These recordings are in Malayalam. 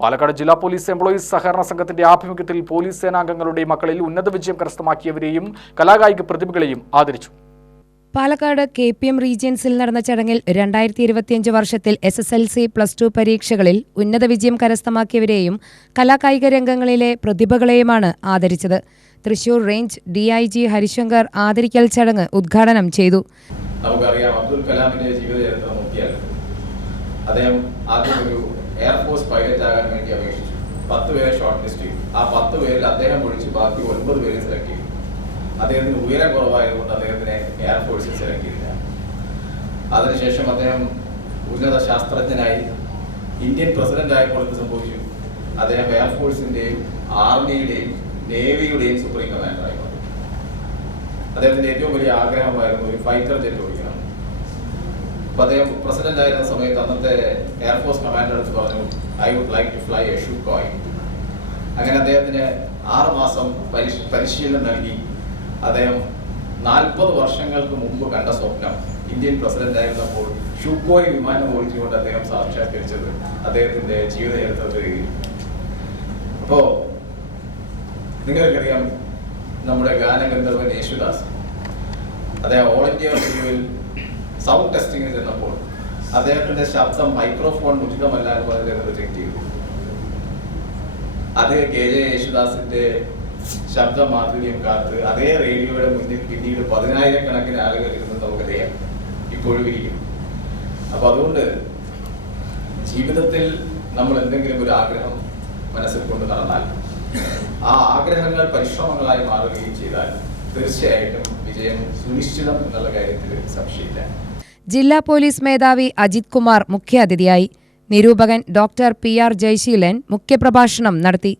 പാലക്കാട് ജില്ലാ പോലീസ് എംപ്ലോയീസ് സഹകരണ സംഘത്തിന്റെ ആഭിമുഖ്യത്തിൽ പോലീസ് സേനാംഗങ്ങളുടെ മക്കളിൽ ഉന്നത വിജയം കരസ്ഥമാക്കിയവരെയും കലാകായിക പ്രതിഭകളെയും ആദരിച്ചു. പാലക്കാട് കെ പി എം റീജിയൻസിൽ നടന്ന ചടങ്ങിൽ രണ്ടായിരത്തി ഇരുപത്തിയഞ്ച് വർഷത്തിൽ S S L C plus two പരീക്ഷകളിൽ ഉന്നത വിജയം കരസ്ഥമാക്കിയവരെയും കലാകായിക രംഗങ്ങളിലെ പ്രതിഭകളെയുമാണ് ആദരിച്ചത്. Thrissur range D I G Harishankar ആദരിക്കൽ ചടങ്ങ് ഉദ്ഘാടനം ചെയ്തു. നമുക്കറിയാം അബ്ദുൽ കലാമിന്റെ ജീവിതചരിത്രം നോക്കിയാൽ അദ്ദേഹം ആദ്യം ഒരു എയർഫോഴ്സ് പൈലറ്റ് ആകാൻ വേണ്ടി അപേക്ഷിച്ചു. പത്ത് പേരെ ഷോർട്ട് ലിസ്റ്റ് ചെയ്തു. ആ പത്ത് പേരിൽ അദ്ദേഹം ഒഴിച്ച് ബാക്കി ഒൻപത് പേരെ സെലക്ട് ചെയ്തു. അദ്ദേഹത്തിന് ഉയരം കുറവായതുകൊണ്ട് അദ്ദേഹത്തിനെ എയർഫോഴ്സിൽ സെലക്ട് ചെയ്തില്ല. അതിനുശേഷം അദ്ദേഹം ഉന്നത ശാസ്ത്രജ്ഞനായി ഇന്ത്യൻ പ്രസിഡന്റ് ആയപ്പോൾ എന്ത് സംഭവിച്ചു? അദ്ദേഹം എയർഫോഴ്സിന്റെയും ആർമിയുടെയും നേവിയുടെയും സുപ്രീം കമാൻഡറായി മാറി. അദ്ദേഹത്തിന്റെ ഏറ്റവും വലിയ ആഗ്രഹമായിരുന്നു ഒരു ഫൈറ്റർ ജെറ്റ് ഓടിക്കണം. അപ്പൊ അദ്ദേഹം പ്രസിഡന്റ് ആയിരുന്ന സമയത്ത് അന്നത്തെ എയർഫോഴ്സ് കമാൻഡർ അടുത്ത് പറഞ്ഞു I would like to fly a Sukhoi അങ്ങനെ അദ്ദേഹത്തിന് ആറ് മാസം പരിശീലനം നൽകി. അദ്ദേഹം നാൽപ്പത് വർഷങ്ങൾക്ക് മുമ്പ് കണ്ട സ്വപ്നം ഇന്ത്യൻ പ്രസിഡന്റ് ആയിരുന്നപ്പോൾ ഷുക്കോയ് വിമാനം ഓടിച്ചുകൊണ്ട് അദ്ദേഹം സാക്ഷാത്കരിച്ചത് അദ്ദേഹത്തിന്റെ ജീവിത ചരിത്രത്തിൽ അപ്പോ നിങ്ങൾക്കറിയാം നമ്മുടെ ഗാനഗന്ധർവൻ യേശുദാസ് അദ്ദേഹം ഓൾ ഇന്ത്യ റേഡിയോയിൽ സൗണ്ട് ടെസ്റ്റിങ്ങിന് ചെന്നപ്പോൾ അദ്ദേഹത്തിന്റെ ശബ്ദം മൈക്രോഫോൺ ഉചിതമല്ല എന്ന് പറഞ്ഞ് റിജക്ട് ചെയ്തു. അത് കെ ജെ യേശുദാസിന്റെ ശബ്ദ മാധുര്യം കാത്ത് അതേ റേഡിയോയുടെ മുന്നിൽ പിന്നീട് പതിനായിരക്കണക്കിന് ആളുകൾ ഇരുന്ന് നമുക്കറിയാം. ഇപ്പോഴും ഇരിക്കും. അപ്പൊ അതുകൊണ്ട് ജീവിതത്തിൽ നമ്മൾ എന്തെങ്കിലും ഒരു ആഗ്രഹം മനസ്സിൽ കൊണ്ട് നടന്നാൽ ആ ആഗ്രഹങ്ങൾ പരിശ്രമങ്ങളായി മാറുകയും ചെയ്താൽ തീർച്ചയായിട്ടും വിജയം സുനിശ്ചിതം എന്നുള്ള കാര്യത്തിൽ സംശയമില്ല. ജില്ലാ പോലീസ് മേധാവി അജിത് കുമാർ മുഖ്യാതിഥിയായി. നിരൂപകൻ ഡോക്ടർ പി ആർ ജയശീലൻ മുഖ്യപ്രഭാഷണം നടത്തി.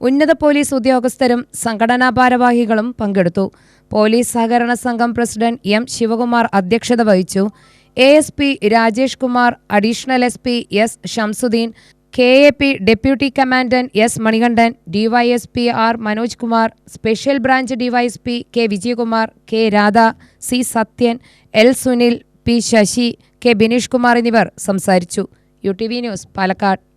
ഉന്നത പോലീസ് ഉദ്യോഗസ്ഥരും സംഘടനാ ഭാരവാഹികളും പങ്കെടുത്തു. പോലീസ് സഹകരണ സംഘം പ്രസിഡന്റ് എം ശിവകുമാർ അധ്യക്ഷത വഹിച്ചു. A S P Rajesh Kumar additional S P S Shamsuddin K A P deputy commandant S Manikandan DYSP R Manoj Kumar special branch DYSP K Vijayakumar K Radha C Sathyan L Sunil P Sasi K Bineesh Kumar എന്നിവർ സംസാരിച്ചു. U T V news Palakkad.